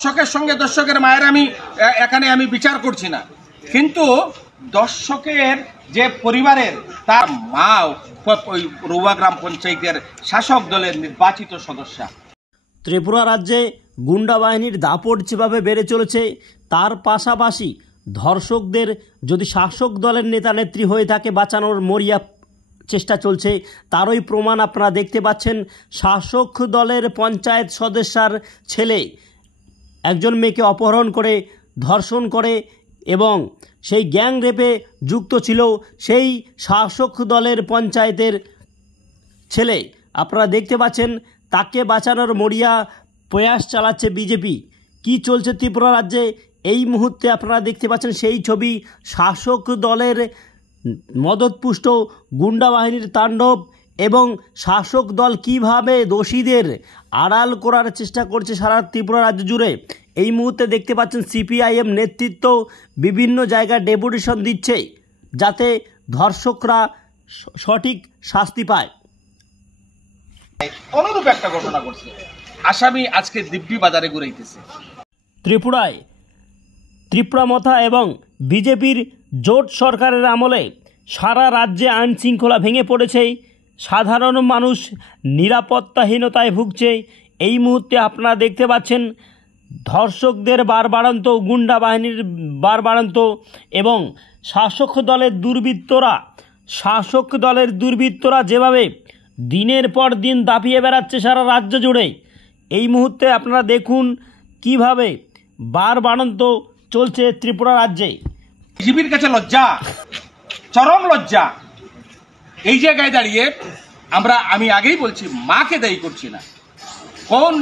দর্শকের সঙ্গে দর্শকের মায়ের আমি এখানে আমি বিচার করছি না, কিন্তু দর্শকের যে পরিবারের তার মা ওই রৌয়া গ্রাম পঞ্চায়েতের শাসক দলের নির্বাচিত সদস্য। ত্রিপুরা রাজ্যে গুন্ডা বাহিনীর দাপট যেভাবে বেড়ে চলেছে, তার পাশাপাশি ধর্ষকদের যদি শাসক দলের নেতা নেত্রী হয়ে থাকে বাঁচানোর মরিয়া চেষ্টা চলছে, তারই প্রমাণ আপনারা দেখতে পাচ্ছেন। শাসক দলের পঞ্চায়েত সদস্যার ছেলে একজন মেয়েকে অপহরণ করে ধর্ষণ করে এবং সেই গ্যাং রেপে যুক্ত ছিল সেই শাসক দলের পঞ্চায়েতের ছেলে। আপনারা দেখতে পাচ্ছেন তাকে বাঁচানোর মরিয়া প্রয়াস চালাচ্ছে বিজেপি। কি চলছে ত্রিপুরা রাজ্যে এই মুহূর্তে আপনারা দেখতে পাচ্ছেন সেই ছবি। শাসক দলের মদতপুষ্ট গুন্ডা বাহিনীর তাণ্ডব এবং শাসক দল কিভাবে দোষীদের আড়াল করার চেষ্টা করছে সারা ত্রিপুরা রাজ্য জুড়ে। এই মুহূর্তে দেখতে পাচ্ছেন সিপিআইএম নেতৃত্ব বিভিন্ন জায়গায় ডেপুটেশন দিচ্ছে যাতে ধর্ষকরা সঠিক শাস্তি পায়। অনুরূপ একটা ঘটনা ঘটছে, আসামি আজকে দিব্যি বাজারে ঘুরাইতেছে। ত্রিপুরায় ত্রিপুরামথা এবং বিজেপির জোট সরকারের আমলে সারা রাজ্যে আইন শৃঙ্খলা ভেঙে পড়েছে, সাধারণ মানুষ নিরাপত্তাহীনতায় ভুগছে। এই মুহূর্তে আপনারা দেখতে পাচ্ছেন ধর্ষকদের বাড়বাড়ন্ত, গুন্ডা বাহিনীর বাড়বাড়ন্ত এবং শাসক দলের দুর্বৃত্তরা যেভাবে দিনের পর দিন দাপিয়ে বেড়াচ্ছে সারা রাজ্য জুড়ে। এই মুহূর্তে আপনারা দেখুন কিভাবে বাড়বাড়ন্ত চলছে ত্রিপুরা রাজ্যে। বিজেপির কাছে লজ্জা, চরম লজ্জা। এই জায়গায় দাঁড়িয়ে আমি আগেই বলছি, মাকে দায়ী করছি না, কোন